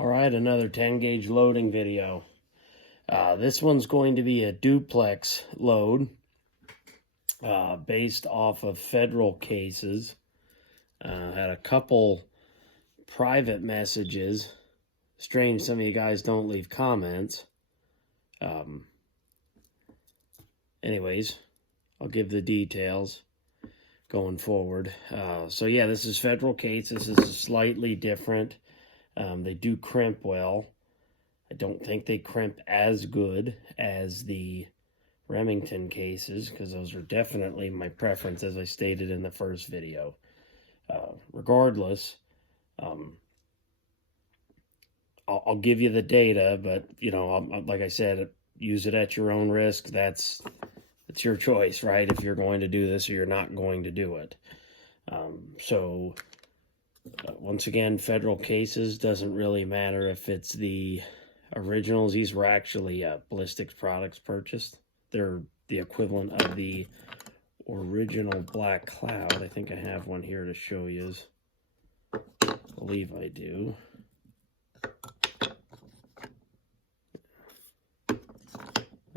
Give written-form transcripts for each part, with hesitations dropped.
Alright, another 10 gauge loading video. This one's going to be a duplex load based off of federal cases. Had a couple private messages. Strange some of you guys don't leave comments. Anyways, I'll give the details going forward. So yeah, this is federal case. This is slightly different. They do crimp well. I don't think they crimp as good as the Remington cases, because those are definitely my preference, as I stated in the first video. Regardless, I'll give you the data, but, you know, like I said, use it at your own risk. That's your choice, right? If you're going to do this or you're not going to do it. Once again, federal cases, doesn't really matter if it's the originals. These were actually ballistics products purchased. They're the equivalent of the original Black Cloud. I think I have one here to show you. I believe I do.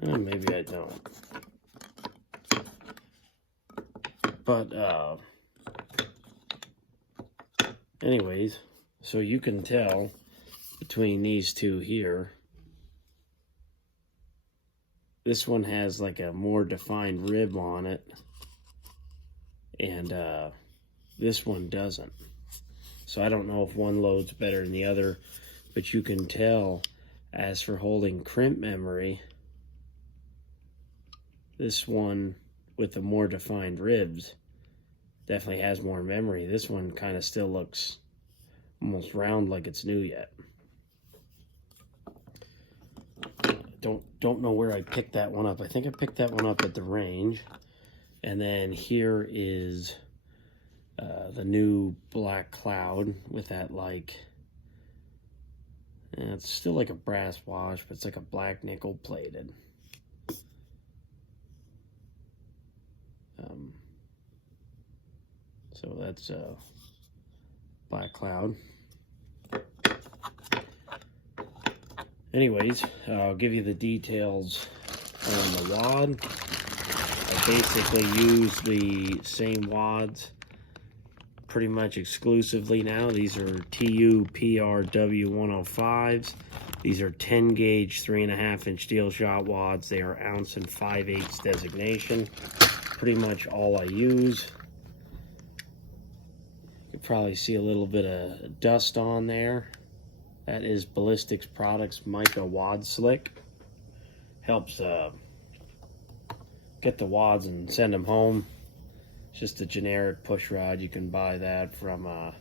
Maybe I don't. But, anyways, so you can tell between these two here, this one has like a more defined rib on it, and this one doesn't. So I don't know if one loads better than the other, but you can tell, as for holding crimp memory, this one with the more defined ribs definitely has more memory. This one kind of still looks almost round, like it's new yet. Don't know where I picked that one up. I think I picked that one up at the range. And then here is the new Black Cloud with that, like, it's still like a brass wash, but it's like a black nickel plated. So that's Black Cloud. Anyways, I'll give you the details on the wad. I basically use the same wads pretty much exclusively now. These are TU PRW 105s. These are 10 gauge 3.5 inch steel shot wads. They are ounce and 5/8 designation. Pretty much all I use. You can probably see a little bit of dust on there. That is Ballistics Products Mica Wad Slick. Helps get the wads and send them home. It's just a generic push rod. You can buy that from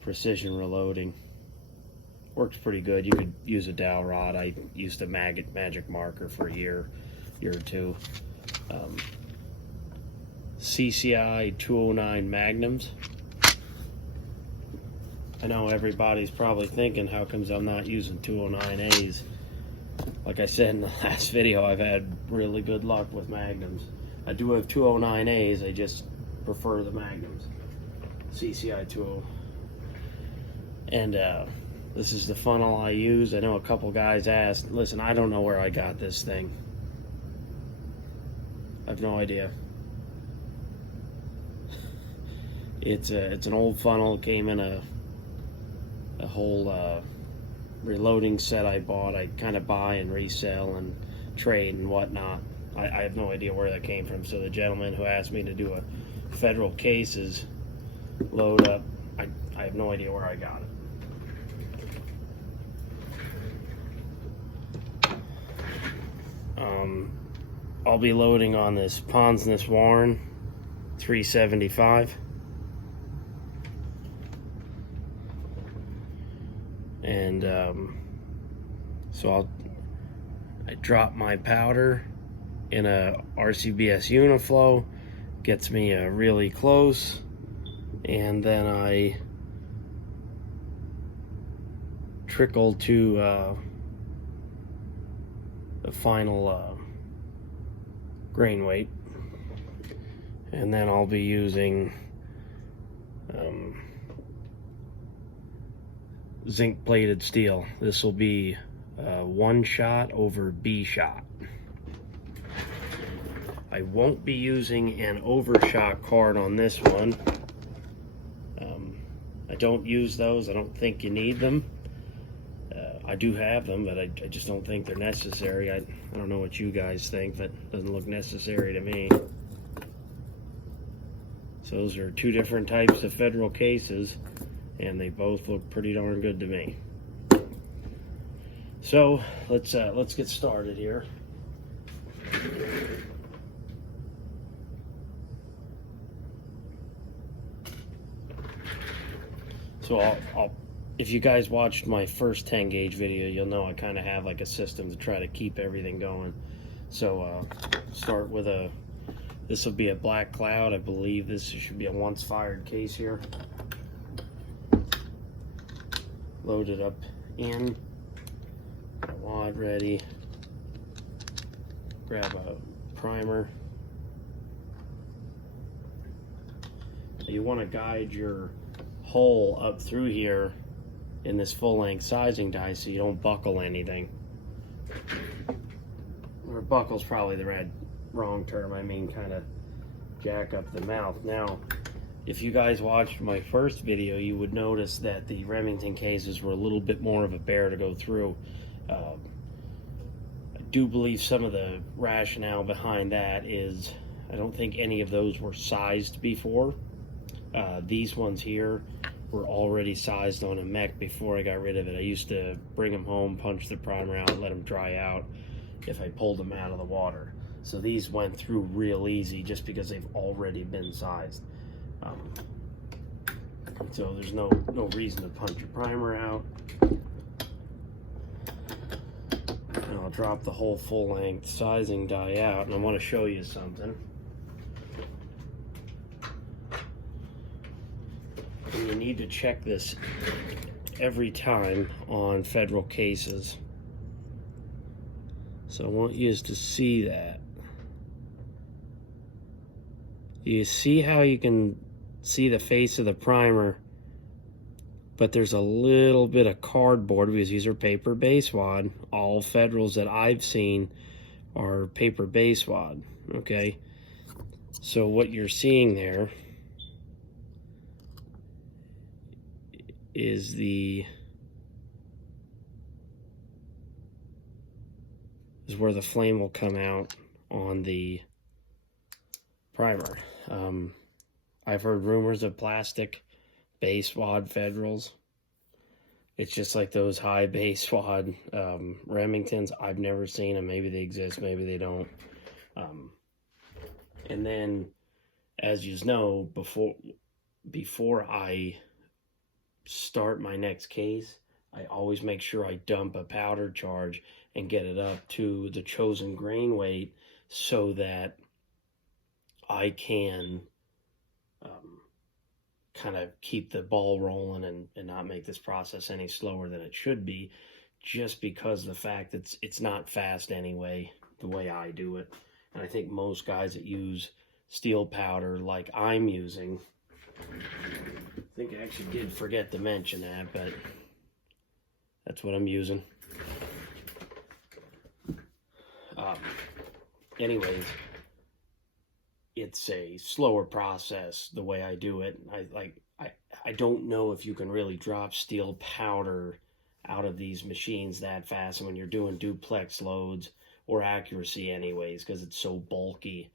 Precision Reloading. Works pretty good. You could use a dowel rod. I used a magic marker for a year or two. CCI 209 Magnums. I know everybody's probably thinking, how comes I'm not using 209As? Like I said in the last video, I've had really good luck with Magnums. I do have 209As, I just prefer the Magnums. CCI 20. And this is the funnel I use. I know a couple guys asked, listen, I don't know where I got this thing. I have no idea. It's an old funnel. It came in a whole reloading set I bought. I kind of buy and resell and trade and whatnot. I have no idea where that came from. So the gentleman who asked me to do a federal cases load up, I have no idea where I got it. I'll be loading on this Ponsness Warren 375. And so I drop my powder in a RCBS Uniflow, gets me really close, and then I trickle to the final grain weight, and then I'll be using zinc plated steel. This will be 1 shot over B shot. I won't be using an overshot card on this one. I don't use those. I don't think you need them. I do have them, but I just don't think they're necessary. I don't know what you guys think, but it doesn't look necessary to me. So those are 2 different types of federal cases, and they both look pretty darn good to me. So let's get started here. So I'll if you guys watched my first 10 gauge video, you'll know I kind of have like a system to try to keep everything going. So start with this will be a black cloud. I believe this should be a once fired case here. Load it up in, wad ready, grab a primer. You want to guide your hole up through here in this full-length sizing die so you don't buckle anything. Or buckle's probably the wrong term. I mean kind of jack up the mouth. Now, if you guys watched my first video, you would notice that the Remington cases were a little bit more of a bear to go through. I do believe some of the rationale behind that is I don't think any of those were sized before. These ones here were already sized on a mech before I got rid of it. I used to bring them home, punch the primer out, let them dry out if I pulled them out of the water. So these went through real easy just because they've already been sized. So there's no reason to punch your primer out. And I'll drop the whole full-length sizing die out, and I want to show you something. And you need to check this every time on federal cases. So I want you to see that. You see how you can see the face of the primer, but there's a little bit of cardboard because these are paper base wad. All federals that I've seen are paper base wad, okay? So what you're seeing there is where the flame will come out on the primer. I've heard rumors of plastic base wad federals. It's just like those high base wad Remingtons. I've never seen them. Maybe they exist, maybe they don't. And then, as you know, before I start my next case, I always make sure I dump a powder charge and get it up to the chosen grain weight so that I can kind of keep the ball rolling and not make this process any slower than it should be, just because the fact that it's not fast anyway, the way I do it. And I think most guys that use steel powder like I'm using, I think I actually did forget to mention that, but that's what I'm using. Anyways, it's a slower process the way I do it. I don't know if you can really drop steel powder out of these machines that fast, and when you're doing duplex loads or accuracy anyways, because it's so bulky,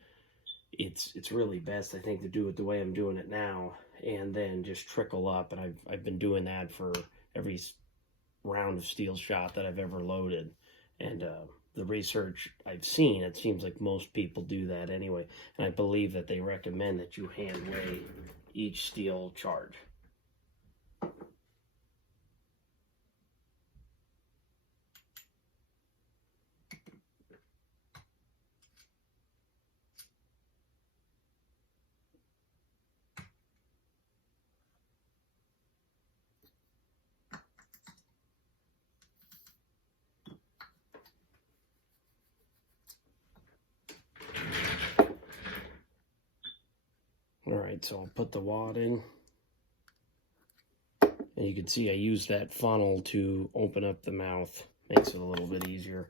it's really best, I think, to do it the way I'm doing it now, and then just trickle up. And I've been doing that for every round of steel shot that I've ever loaded. And the research I've seen, it seems like most people do that anyway. And I believe that they recommend that you hand weigh each steel charge. All right, so I'll put the wad in, and And you can see I use that funnel to open up the mouth. Makes it a little bit easier.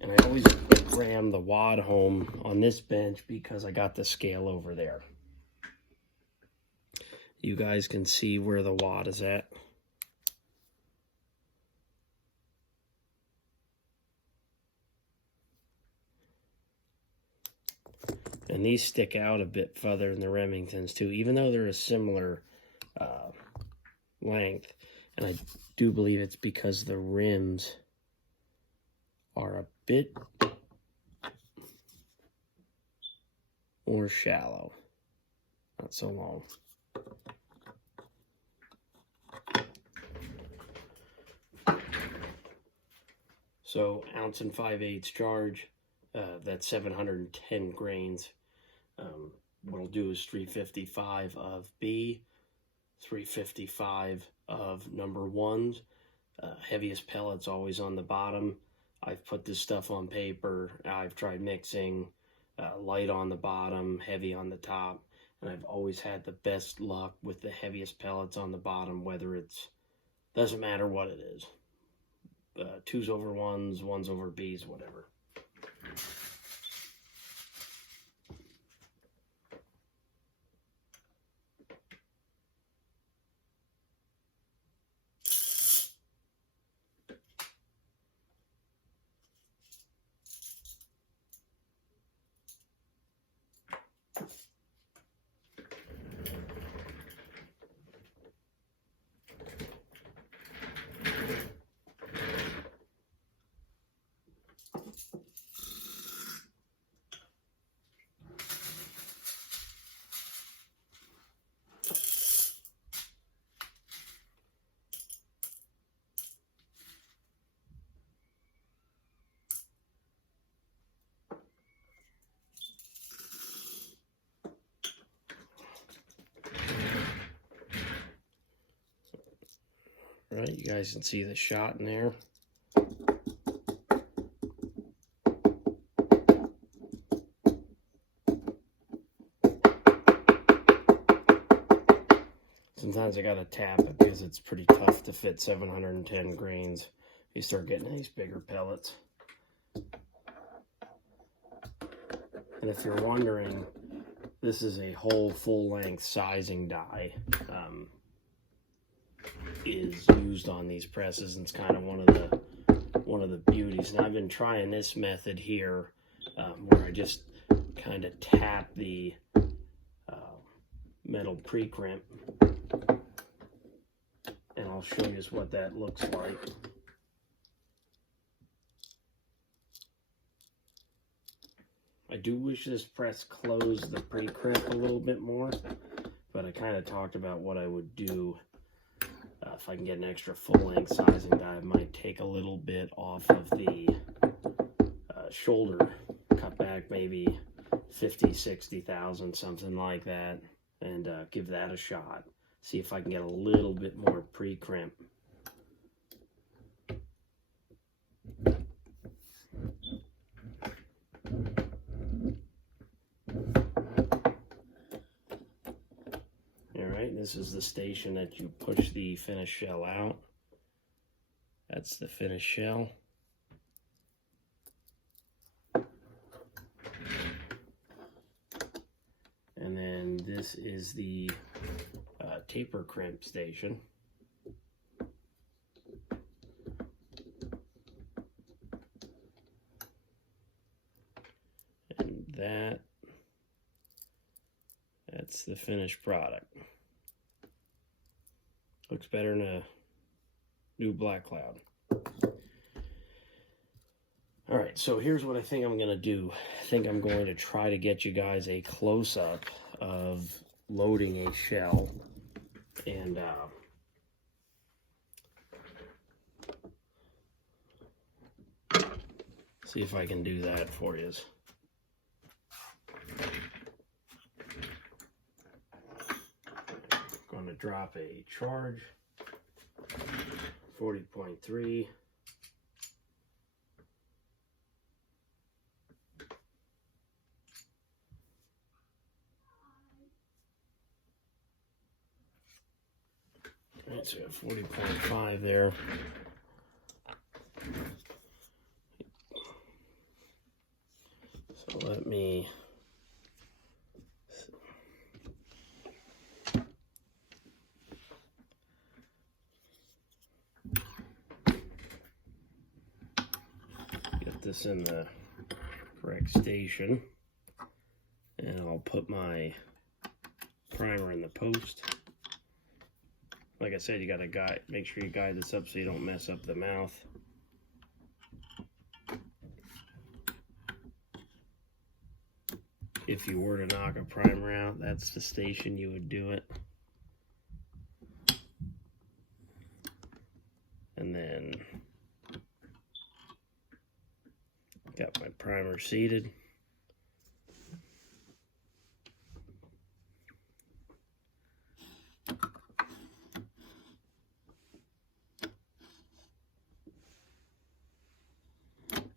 And I always ram the wad home on this bench because I got the scale over there. You guys can see where the wad is at. And these stick out a bit further than the Remingtons too, even though they're a similar length. And I do believe it's because the rims are a bit more shallow, not so long. So 1 5/8 charge, that's 710 grains. What I'll do is 355 of B, 355 of number 1s. Heaviest pellets always on the bottom. I've put this stuff on paper. I've tried mixing, light on the bottom, heavy on the top, and I've always had the best luck with the heaviest pellets on the bottom, whether it's, doesn't matter what it is. 2s over 1s, 1s over Bs, whatever. All right, you guys can see the shot in there. Sometimes I gotta tap it because it's pretty tough to fit 710 grains. You start getting these bigger pellets. And if you're wondering, this is a whole full-length sizing die. Is used on these presses, and it's kind of one of the beauties. And I've been trying this method here, where I just kind of tap the metal pre-crimp, and I'll show you what that looks like. I do wish this press closed the pre-crimp a little bit more, but I kind of talked about what I would do. If I can get an extra full-length sizing die, I might take a little bit off of the shoulder, cut back maybe 50, 60 thousand, something like that, and give that a shot. See if I can get a little bit more pre-crimp. This is the station that you push the finished shell out. That's the finished shell. And then this is the taper crimp station. And that's the finished product. Looks better than a new Black Cloud. All right, so here's what I think I'm gonna do. I think I'm going to try to get you guys a close-up of loading a shell, and see if I can do that for you. Going to drop a charge, 40.3. All right, so we have 40.5 there. So let me get this in the correct station, and I'll put my primer in the post. Like I said, you gotta make sure you guide this up so you don't mess up the mouth. If you were to knock a primer out, that's the station you would do it. And then got my primer seated.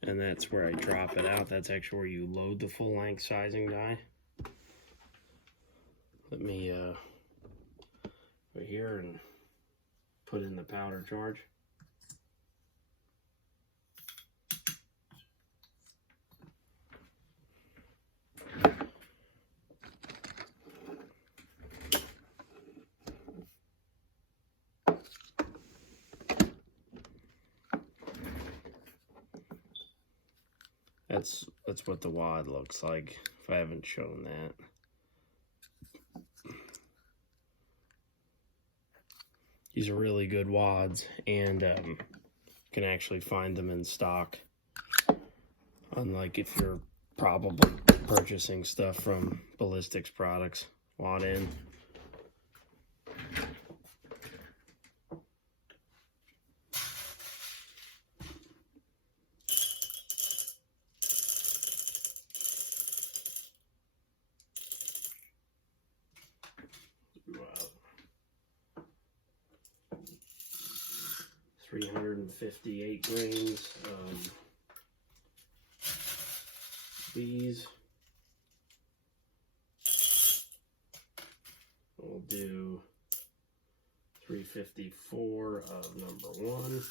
And that's where I drop it out. That's actually where you load the full length sizing die. Let me right here and put in the powder charge. That's what the wad looks like, if I haven't shown that. These are really good wads, and you can actually find them in stock. Unlike if you're probably purchasing stuff from ballistics products, wad in. Wow. 358 grains of these. We'll do 354 of number 1.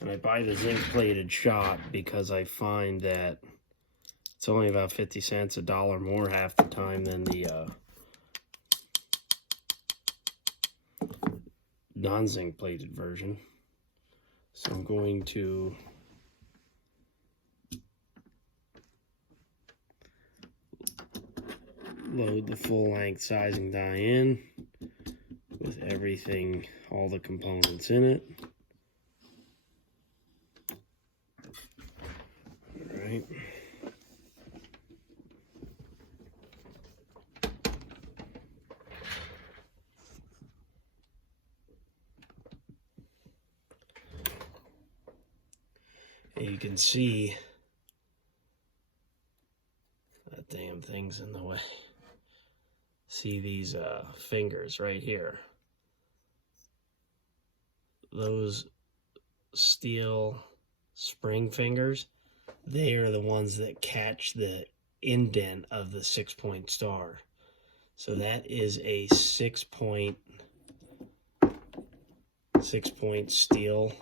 And I buy the zinc plated shot because I find that it's only about 50 cents, $1 more half the time than the non-zinc plated version. So I'm going to load the full length sizing die in with everything, all the components in it. All right. And you can see that damn thing's in the way. See these fingers right here. Those steel spring fingers, they are the ones that catch the indent of the 6-point star. So that is a 6-point steel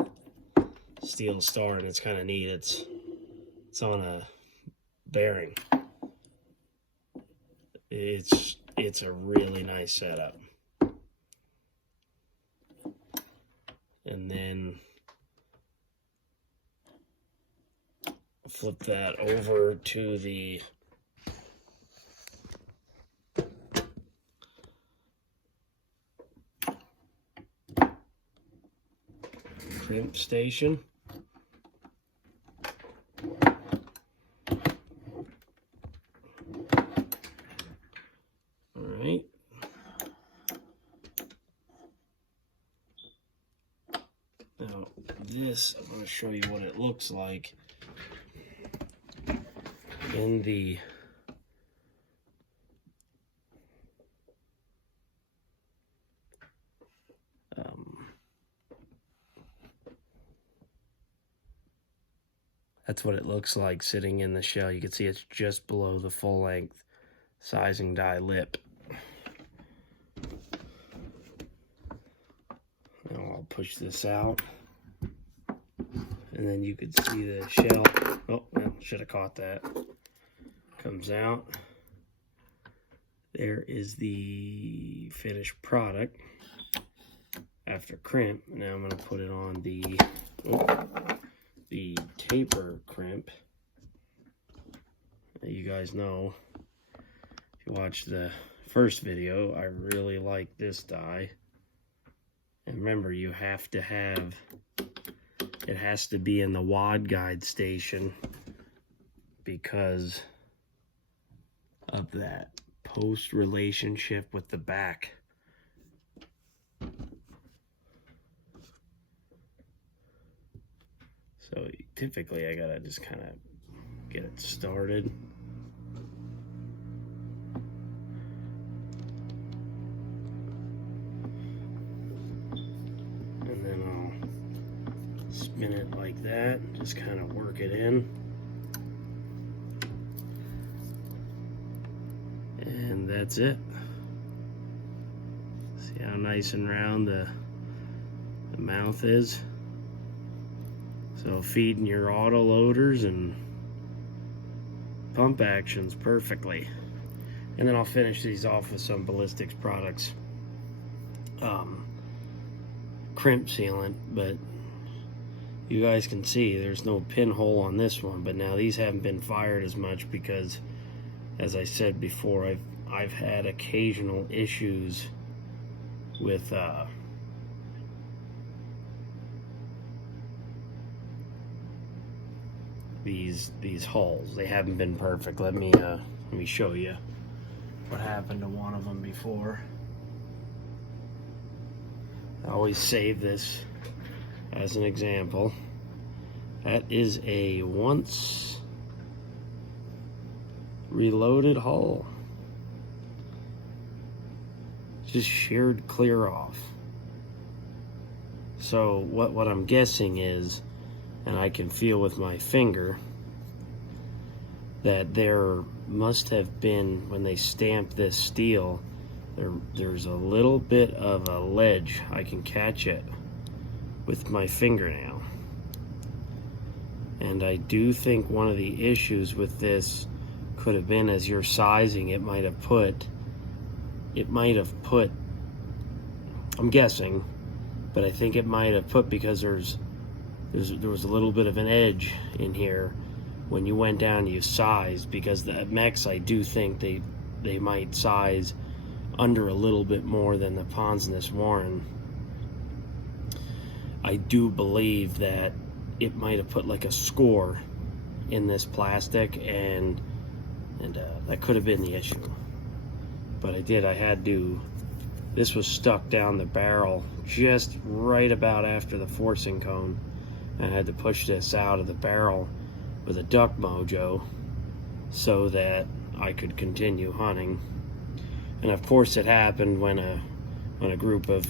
star, and it's kind of neat. It's on a bearing. It's a really nice setup. And then flip that over to the crimp station. Alright. Now this, I'm going to show you what it looks like in the that's what it looks like sitting in the shell. You can see it's just below the full length sizing die lip. push this out, and then you could see the shell. Oh, well, should have caught that. Comes out. There is the finished product after crimp. Now I'm going to put it on the taper crimp. You guys know, if you watched the first video, I really like this die. And remember, you have to have, it has to be in the wad guide station because of that post relationship with the back. So typically I gotta just kind of get it started. And then I'll spin it like that, just kind of work it in. And that's it. See how nice and round the mouth is? So feeding your auto loaders and pump actions perfectly. And then I'll finish these off with some ballistics products. Crimp sealant, but you guys can see there's no pinhole on this one, but now these haven't been fired as much because, as I said before, I've had occasional issues with these hulls. They haven't been perfect. Let me show you what happened to one of them before. I always save this as an example. That is a once reloaded hull. Just sheared clear off. So what I'm guessing is, and I can feel with my finger, that there must have been, when they stamped this steel, there's a little bit of a ledge. I can catch it with my fingernail. And I do think one of the issues with this could have been, as you're sizing, it might have put, I'm guessing, but I think it might have put, because there was a little bit of an edge in here when you went down, you sized, because the mechs, I do think they might size under a little bit more than the Ponsness Warren. I do believe that it might have put like a score in this plastic, and that could have been the issue. But I had to, this was stuck down the barrel just right about after the forcing cone. I had to push this out of the barrel with a duck mojo so that I could continue hunting. And of course it happened when a group of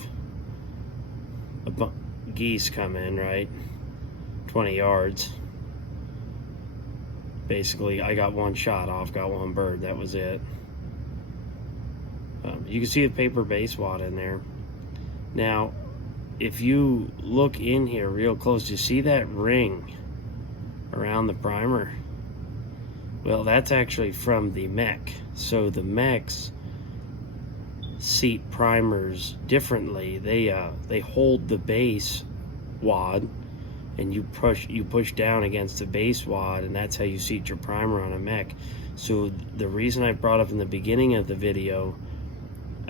geese come in, right? 20 yards. Basically, I got one shot off, got one bird, that was it. You can see the paper base wad in there. Now, if you look in here real close, you see that ring around the primer? Well, that's actually from the mech. So the mechs seat primers differently. They hold the base wad, and you push down against the base wad, and that's how you seat your primer on a mech. So the reason I brought up in the beginning of the video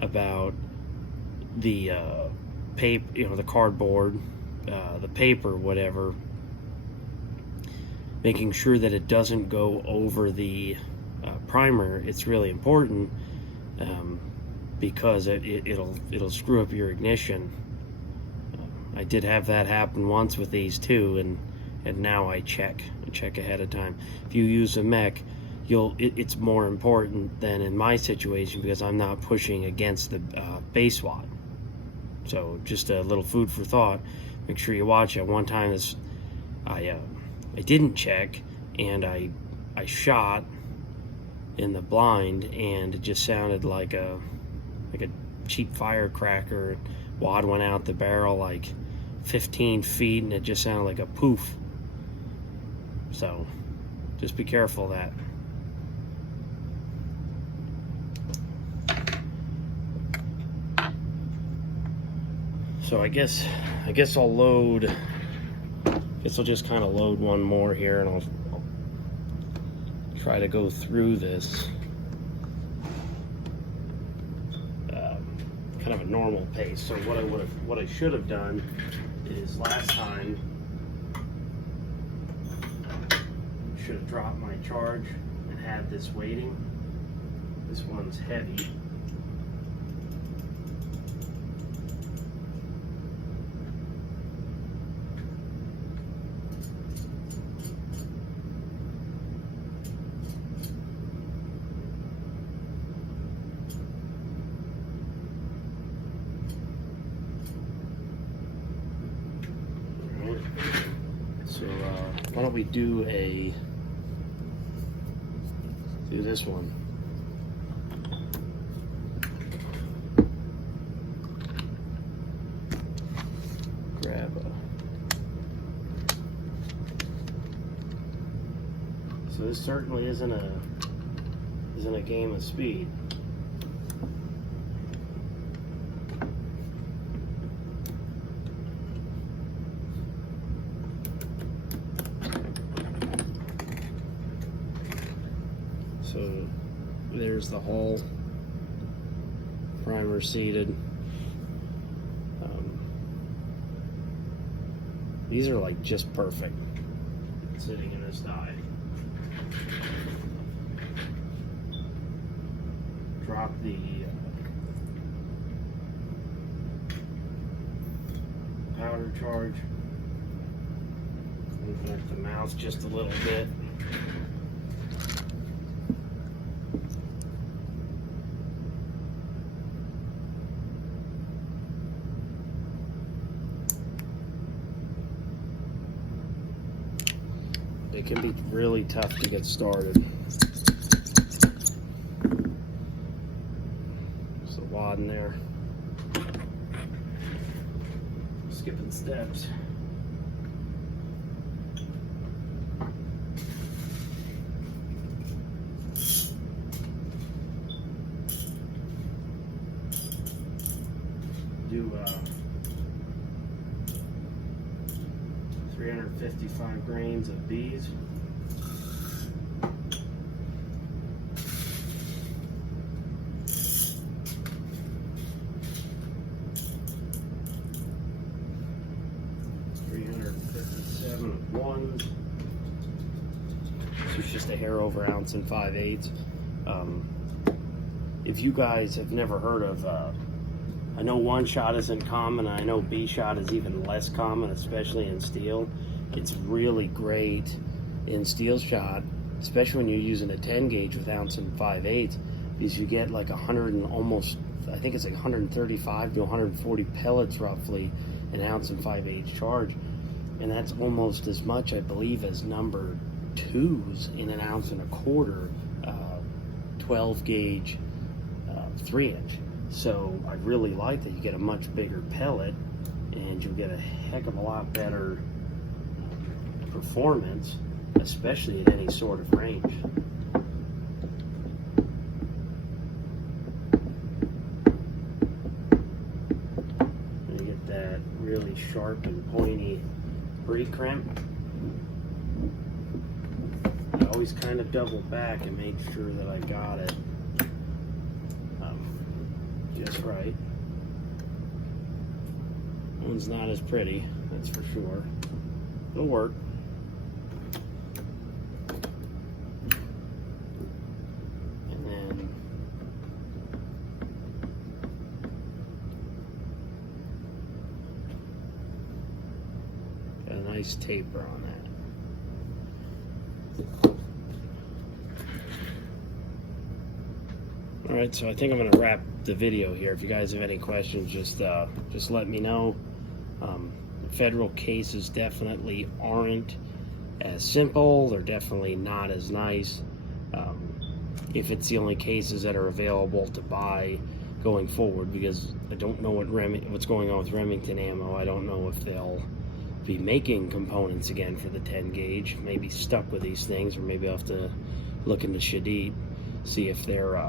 about the paper, the cardboard, the paper, whatever, making sure that it doesn't go over the primer, it's really important, because it'll screw up your ignition. I did have that happen once with these too, and now I check ahead of time. If you use a mech, it's more important than in my situation, because I'm not pushing against the base wad. So just a little food for thought. Make sure you watch it. One time I didn't check, and I shot in the blind, and it just sounded like a cheap firecracker. Wad went out the barrel like 15 feet and it just sounded like a poof. So just be careful of that. So I guess I'll load. I'll just kind of load one more here, and I'll try to go through this kind of a normal pace. So what I should have done is last time should have dropped my charge and had this waiting. This one's heavy. So why don't we do this one. Grab so this certainly isn't a game of speed. So there's the hull, primer seated. These are like just perfect sitting in this die. Drop the powder charge. Connect the mouse just a little bit. It can be really tough to get started. There's a wad in there. Skipping steps. Do 355 grains of bees. Of ones. So it's just a hair over ounce and 5/8. If you guys have never heard of, I know one shot isn't common. I know B shot is even less common, especially in steel. It's really great in steel shot, especially when you're using a 10 gauge with ounce and 5/8, because you get like 100 and almost, I think it's like 135 to 140 pellets roughly, an ounce and 5/8 charge. And that's almost as much, I believe, as number 2s in an ounce and a quarter 12 gauge 3-inch. So I really like that you get a much bigger pellet and you get a heck of a lot better performance, especially at any sort of range. And you get that really sharp and pointy pre-crimp. I always kind of doubled back and made sure that I got it just right. One's not as pretty, that's for sure. It'll work. And then got a nice taper on that. All right, so I think I'm going to wrap the video here. If you guys have any questions, just let me know. Federal cases definitely aren't as simple. They're definitely not as nice. If it's the only cases that are available to buy, going forward, because I don't know what's going on with Remington ammo. I don't know if they'll be making components again for the 10 gauge. Maybe stuck with these things, or maybe I'll have to look into Shadid, see if they're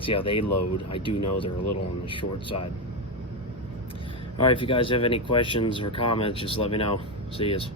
see how they load. I do know they're a little on the short side. All right, if you guys have any questions or comments, just let me know. See yous.